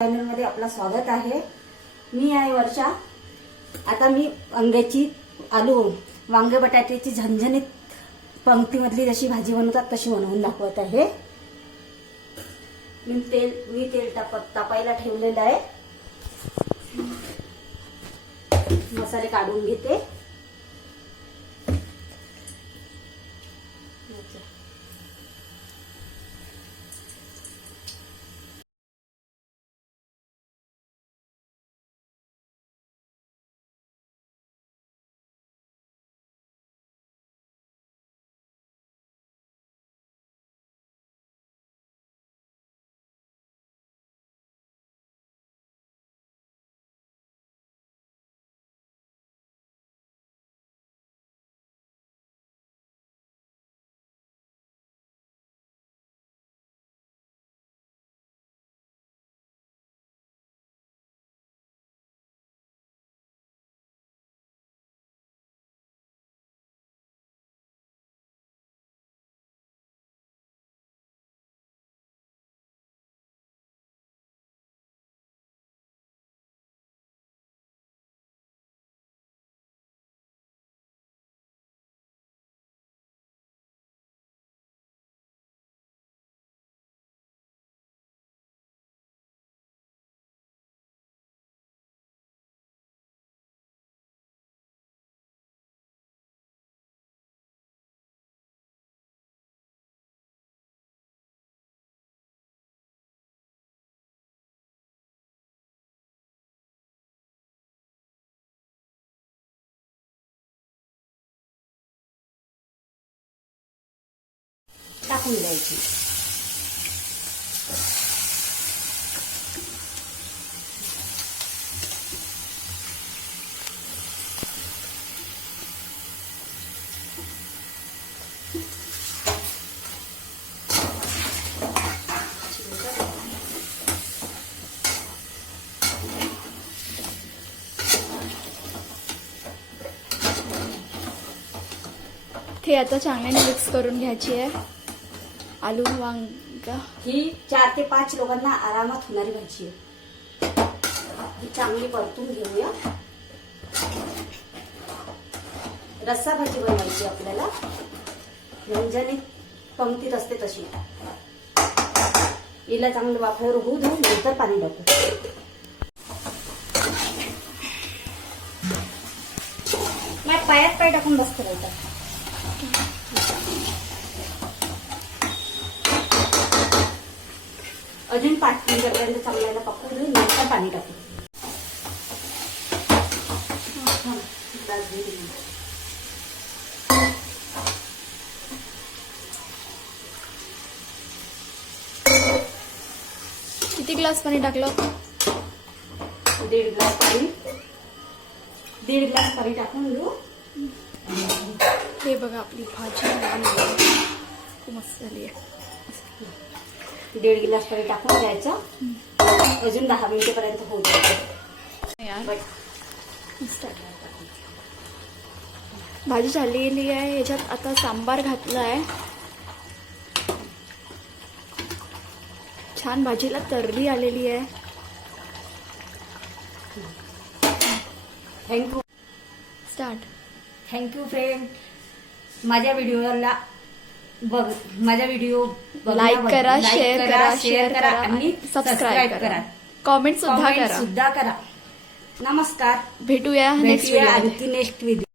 चॅनलमध्ये आपलं स्वागत आहे। मी आहे वर्षा। आता मी वांग्याची आलू वांगे बटाट्याची झणझणीत पंक्तीमधली जशी भाजी बनवतात तशी बनवून दाखवत आहे। मी तेल तापायला ठेवलेलं आहे। मसाले काढून घेते। टाकून द्यायची। हे आता चांगल्याने मिक्स करून घ्यायची आहे आलू वांगा। ही 4 ते 5 लोकांना आरामात होणारी भाजी आहे। ही चांगली परतून घेऊया। रस्सा भाजी बनवायची आपल्याला, झणझणीत पंक्तीत असते तशी। हिला चांगलं वाफेवर होऊ देऊन नंतर पाणी टाकू। माझ्या पायात पाय टाकून बसते राहतात। अजून 5 मिनिटापर्यंत चांगल्याला पकवून देऊन नंतर पाणी टाकू। किती ग्लास पाणी टाकलं? 1.5 ग्लास पाणी। 1.5 ग्लास पाणी टाकून घेऊ। हे बघा आपली भाजी खूप मस्त झाली आहे। 1.5 ग्लास पाणी टाकून द्यायचं। अजून 10 मिनिटेपर्यंत होऊ द्यायचं। भाजी झालेली आहे। ह्याच्यात आता सांबार घातला आहे। छान भाजीला तर्री आलेली आहे। थँक्यू। स्टार्ट। Thank you friend. माझ्या व्हिडिओ लाईक करा, शेअर करा आणि सबस्क्राईब करा। कॉमेंट सुद्धा करा। नमस्कार। भेटूया नेक्स्ट व्हिडिओ। Next video.